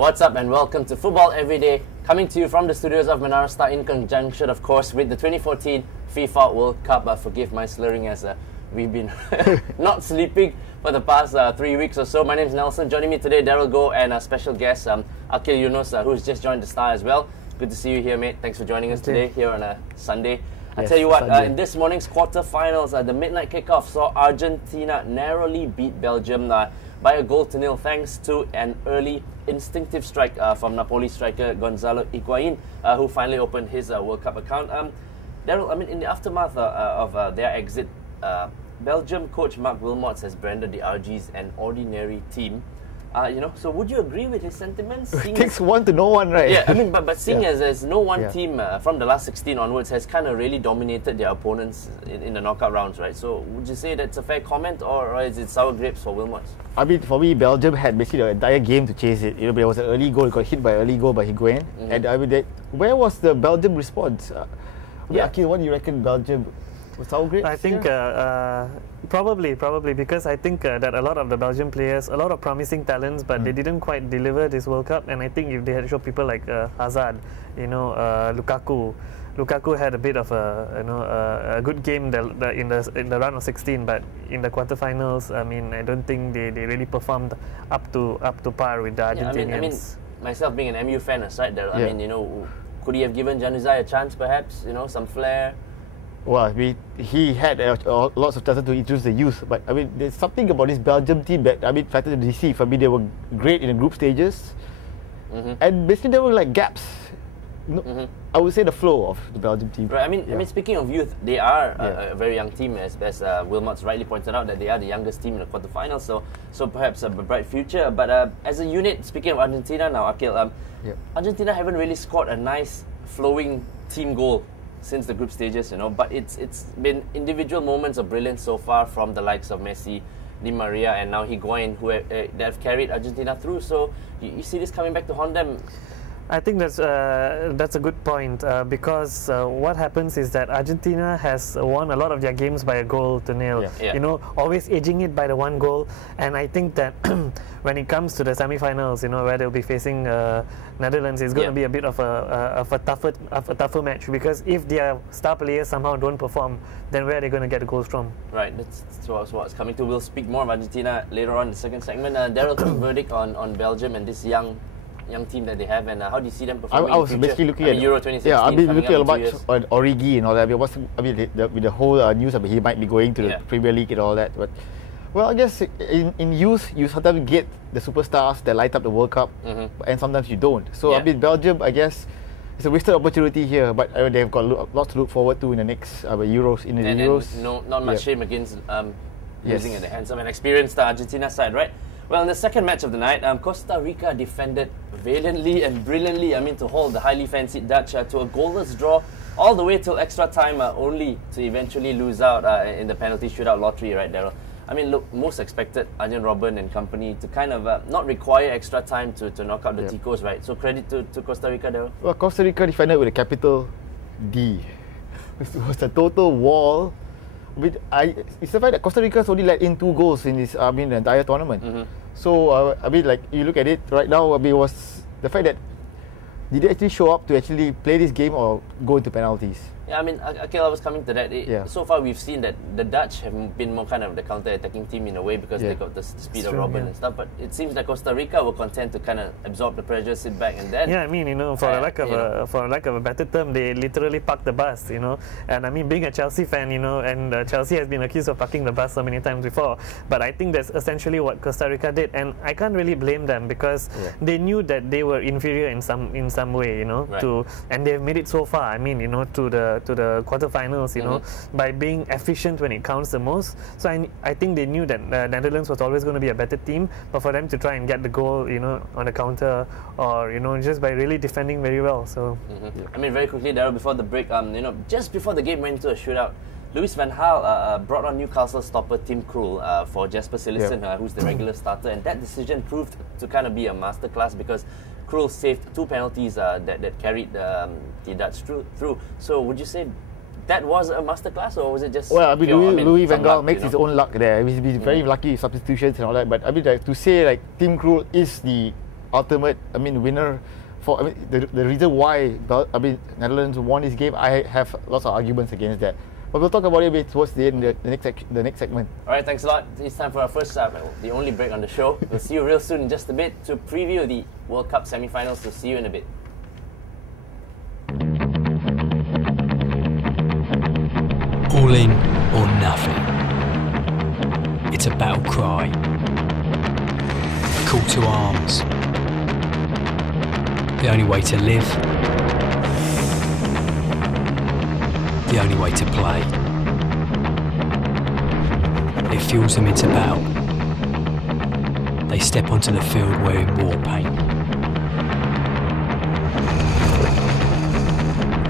What's up and welcome to Football Everyday, coming to you from the studios of Menara Star in conjunction, of course, with the 2014 FIFA World Cup. Forgive my slurring as we've been not sleeping for the past 3 weeks or so. My name is Nelson. Joining me today, Daryl Goh, and a special guest, Akil Yunus, who's just joined the Star as well. Good to see you here, mate. Thanks for joining us today here on a Sunday. I tell you what, in this morning's quarter-finals, the midnight kickoff saw Argentina narrowly beat Belgium by a 0-0 thanks to an early instinctive strike from Napoli striker Gonzalo Higuain, who finally opened his World Cup account. Daryl, I mean, in the aftermath of their exit, Belgium coach Mark Wilmots has branded the RGs an ordinary team. So would you agree with his sentiments? It takes one to know one, right? Yeah, I mean, but seeing as there's no one team from the last 16 onwards has kind of really dominated their opponents in the knockout rounds, right? So would you say that's a fair comment, or is it sour grapes for Wilmots? I mean, for me, Belgium had basically the entire game to chase it. There was an early goal, it got hit by an early goal by Higuain. And I mean, where was the Belgium response? Akil, what do you reckon Belgium? Sour grapes? I think probably because I think that a lot of the Belgian players, a lot of promising talents, but they didn't quite deliver this World Cup. And I think if they had shown people like Hazard, Lukaku had a bit of a good game in the round of 16, but in the quarterfinals, I mean, I don't think they really performed up to par with the Argentinians. I mean, myself being an MU fan aside, there, I mean, could he have given Januzaj a chance, perhaps? Some flair. Well, he had lots of talent to introduce the youth, but I mean, there's something about this Belgium team that flattered to deceive. I mean, they were great in the group stages, and basically there were like gaps. I would say the flow of the Belgium team. Right. I mean, speaking of youth, they are a very young team, as Wilmots rightly pointed out, that they are the youngest team in the quarterfinals. So perhaps a bright future. But as a unit, speaking of Argentina now, Akil, Argentina haven't really scored a nice flowing team goal since the group stages, but it's been individual moments of brilliance so far from the likes of Messi, Di Maria, and now Higuain, who have carried Argentina through. So you see this coming back to haunt them. I think that's a good point because what happens is that Argentina has won a lot of their games by a 0-0. Always edging it by the one goal. And I think that when it comes to the semi-finals, where they'll be facing Netherlands, it's going to be a bit of a tougher match, because if their star players somehow don't perform, then where are they going to get the goals from? Right, that's what's coming to. We'll speak more of Argentina later on in the second segment. Daryl, verdict on Belgium and this young team that they have, and how do you see them performing? I was basically looking at Euro 2016. Yeah, I've been looking a lot on Origi and all that. With the whole news about he might be going to the Premier League and all that. But well, I guess in youth you sometimes get the superstars that light up the World Cup, and sometimes you don't. So I mean, Belgium, I guess it's a wasted opportunity here, but they've got lots to look forward to in the next Euros. And not much shame against losing at the hands of an experienced Argentina side, right? Well, in the second match of the night, Costa Rica defended valiantly and brilliantly, to hold the highly fancied Dutch to a goalless draw all the way till extra time, only to eventually lose out in the penalty shootout lottery, right, Daryl? I mean, look, most expected Arjen Robben and company to kind of not require extra time to knock out the Ticos, right? So credit to Costa Rica, Daryl? Well, Costa Rica defended with a capital D. It was a total wall. It's the fact that Costa Rica's only let in 2 goals in this, the entire tournament. So, you look at it right now, it was the fact that did they actually show up to actually play this game or go into penalties? Yeah, I mean, Akil, I was coming to that. So far, we've seen that the Dutch have been more kind of the counter-attacking team in a way, because they got the speed of Robben and stuff. But it seems like Costa Rica were content to kind of absorb the pressure, sit back, and then... Yeah, I mean, for lack of a better term, they literally parked the bus, And I mean, being a Chelsea fan, and Chelsea has been accused of parking the bus so many times before. But I think that's essentially what Costa Rica did, and I can't really blame them, because they knew that they were inferior in some way, and they've made it so far. I mean, to the quarterfinals, by being efficient when it counts the most. So I think they knew that Netherlands was always going to be a better team, but for them to try and get the goal, on the counter, or just by really defending very well. So I mean, very quickly, Daryl, before the break, just before the game went into a shootout, Louis van Gaal brought on Newcastle stopper Tim Krul for Jasper Cillessen, who's the regular starter, and that decision proved to kind of be a masterclass, because Krul saved 2 penalties that carried the Dutch through. So would you say that was a masterclass, or was it just... Well, Louis van Gaal makes his own luck there. He's been very lucky with substitutions and all that. But to say Tim Krul is the ultimate, winner. The reason why Netherlands won this game, I have lots of arguments against that. But we'll talk about it a bit towards the end, the next segment. All right, thanks a lot. It's time for our first the only break on the show. We'll see you real soon in just a bit to preview the World Cup semi-finals. So see you in a bit. All in or nothing. It's a battle cry. A call to arms. The only way to live. The only way to play. It fuels them into battle. They step onto the field wearing war paint.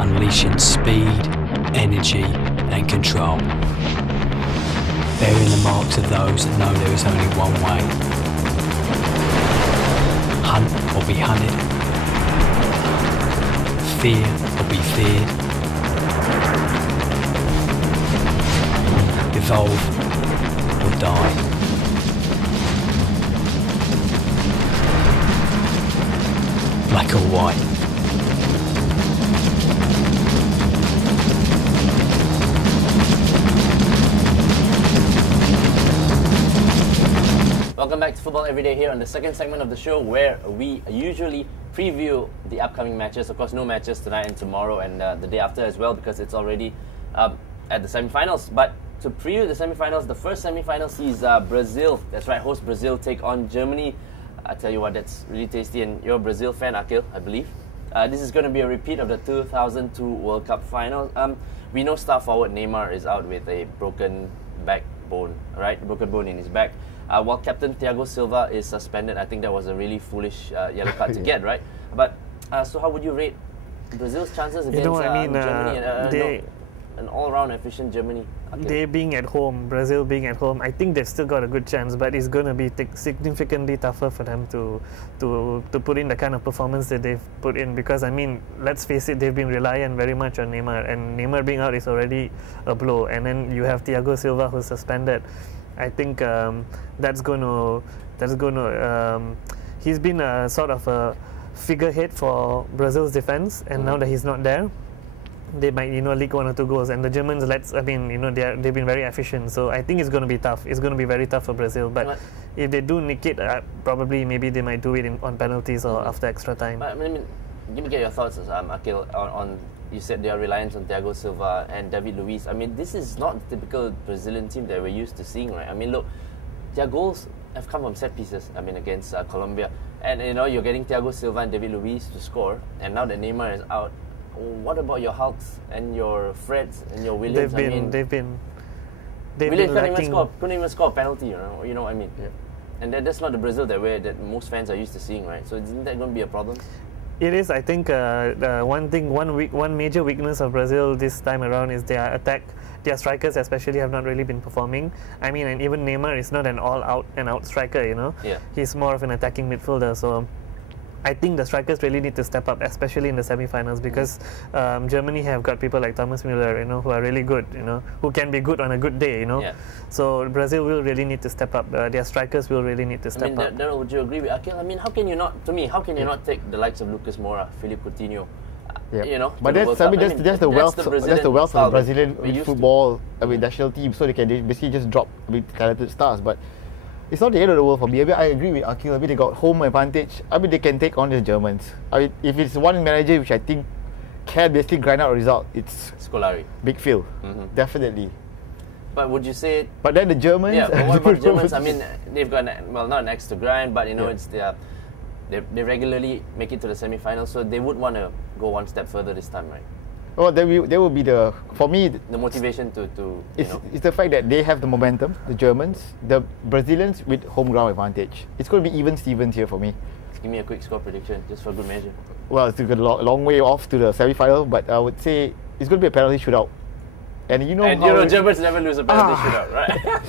Unleashing speed, energy and control. Bearing the marks of those that know there is only one way. Hunt or be hunted. Fear or be feared. Evolve or die. Black or white. Welcome back to Football Everyday here on the second segment of the show, where we usually preview the upcoming matches. Of course, no matches tonight and tomorrow and the day after as well, because it's already at the semi-finals. But to preview the semi-finals, the first semi-final sees Brazil, that's right, host Brazil take on Germany. I tell you what, that's really tasty, and you're a Brazil fan, Akil, I believe. This is going to be a repeat of the 2002 World Cup final. We know star forward Neymar is out with a broken backbone, right? Broken bone in his back. While Captain Thiago Silva is suspended. I think that was a really foolish yellow card to get, right? But so how would you rate Brazil's chances against Germany? An all-round efficient Germany. Okay. They being at home, Brazil being at home, I think they've still got a good chance, but it's going to be significantly tougher for them to put in the kind of performance that they've put in, because let's face it, they've been reliant very much on Neymar, and Neymar being out is already a blow, and then you have Thiago Silva who's suspended. I think that's going to he's been a sort of a figurehead for Brazil's defense, and now that he's not there, they might leak 1 or 2 goals. And the Germans, they've been very efficient. So I think it's going to be tough. It's going to be very tough for Brazil. But if they do nick it, maybe they might do it on penalties or after extra time. But give me your thoughts, Akil, on you said they are reliant on Thiago Silva and David Luiz. This is not the typical Brazilian team that we're used to seeing, right? Look, their goals have come from set pieces. Against Colombia, and you're getting Thiago Silva and David Luiz to score, and now that Neymar is out, what about your Hulks and your Freds and your Williams? They've been couldn't even score a penalty. You know what I mean? Yeah. And that's not the Brazil that most fans are used to seeing, right? So isn't that going to be a problem? It is. I think one major weakness of Brazil this time around is their attack. Their strikers especially have not really been performing. And even Neymar is not an all-out and out striker, Yeah. He's more of an attacking midfielder. So I think the strikers really need to step up, especially in the semi-finals, because Germany have got people like Thomas Müller, who are really good, who can be good on a good day, Yeah. So Brazil will really need to step up. Their strikers will really need to step up. Daryl, would you agree with Akil? How can you not take the likes of Lucas Moura, Philippe Coutinho? Yeah. But that's the wealth of the Brazilian football national team, so they can basically just drop talented stars. But it's not the end of the world for me. I agree with Akil. They got home advantage. They can take on the Germans. If it's one manager which I think can basically grind out a result, it's Scolari. Big Phil, definitely. But would you say? But then the Germans. Yeah. But what about Germans? They've got not an extra grind, but it's they regularly make it to the semi-finals, so they would want to go one step further this time, right? Well, there will be the motivation to it's the fact that they have the momentum, the Germans, the Brazilians with home ground advantage. It's going to be even Stevens here for me. Give me a quick score prediction, just for good measure. Well, it's a long way off to the semi-final, but I would say it's going to be a penalty shootout. And Germans never lose a penalty shootout, right?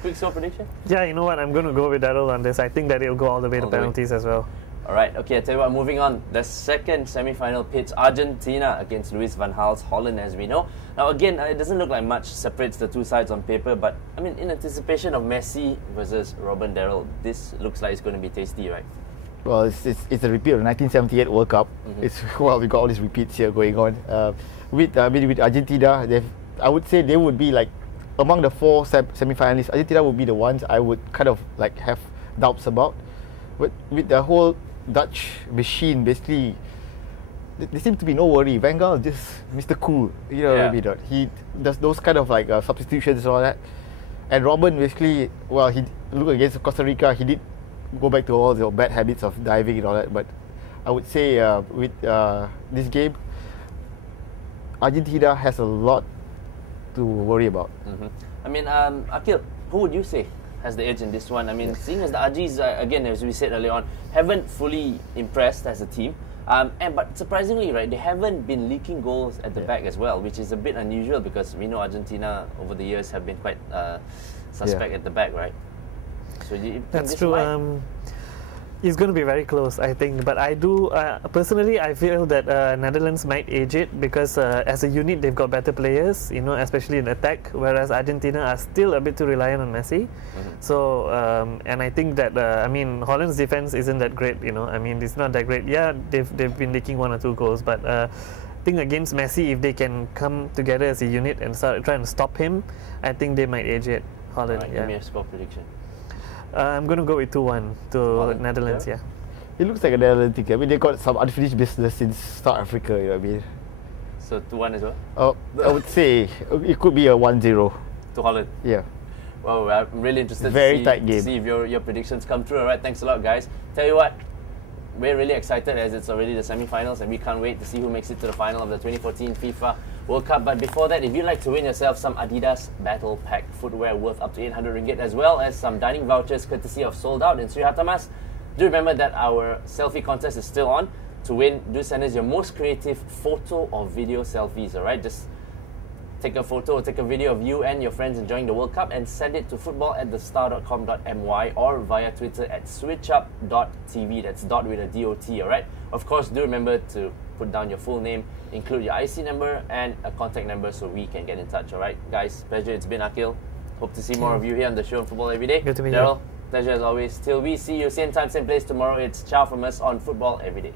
Quick score prediction? Yeah, you know what? I'm going to go with Daryl on this. I think that it'll go all the way to penalties as well. Alright, okay, I tell you what, moving on. The second semi-final pits Argentina against Louis van Gaal's Holland, as we know. Now again, it doesn't look like much separates the two sides on paper, but in anticipation of Messi versus Robben, Daryl, this looks like it's going to be tasty, right? Well, it's a repeat of the 1978 World Cup. It's well, we got all these repeats here going on. With Argentina, I would say they would be like among the 4 semi-finalists. Argentina would be the ones I would kind of like have doubts about. But with the whole Dutch machine, basically, there seems to be no worry. Van Gaal is just Mr. Cool. You know what I mean? He does those kind of like substitutions and all that. And Robben basically, well, he looked against Costa Rica. He did go back to all the bad habits of diving and all that. But I would say with this game, Argentina has a lot to worry about. I mean, Akil, who would you say has the edge in this one? I mean, seeing as the Argies, again, as we said earlier on, haven't fully impressed as a team. But surprisingly, right, they haven't been leaking goals at the back as well, which is a bit unusual because we know Argentina over the years have been quite suspect at the back, right? So that's true. It's going to be very close, I think. But I do, personally, I feel that Netherlands might edge it because as a unit, they've got better players, you know, especially in attack, whereas Argentina are still a bit too reliant on Messi. So, and I think that, I mean, Holland's defense isn't that great, you know. I mean, it's not that great. Yeah, they've been leaking 1 or 2 goals, but I think against Messi, if they can come together as a unit and start trying to stop him, I think they might edge it, Holland. Give me a score prediction. I'm going to go with 2-1 to Netherlands, yeah. It looks like a Netherlands thing. I mean, they got some unfinished business since South Africa, you know what I mean? So 2-1 as well? I would say it could be a 1-0. To Holland? Yeah. Well, I'm really interested to see if your predictions come true. Alright, thanks a lot, guys. Tell you what, we're really excited as it's already the semi-finals and we can't wait to see who makes it to the final of the 2014 FIFA World Cup. But before that, if you'd like to win yourself some Adidas Battle Pack footwear worth up to 800 ringgit, as well as some dining vouchers courtesy of Sold Out in Sri Hartamas, do remember that our selfie contest is still on. To win, do send us your most creative photo or video selfies, alright? Just take a photo or take a video of you and your friends enjoying the World Cup and send it to football@thestar.com.my or via Twitter at switchup.tv. That's dot with a D-O-T, alright? Of course, do remember to put down your full name, include your IC number and a contact number so we can get in touch, alright? Guys, pleasure. It's been Akil. Hope to see more of you here on the show on Football Everyday. Good to meet you. Daryl, pleasure as always. Till we see you same time, same place tomorrow. It's ciao from us on Football Everyday.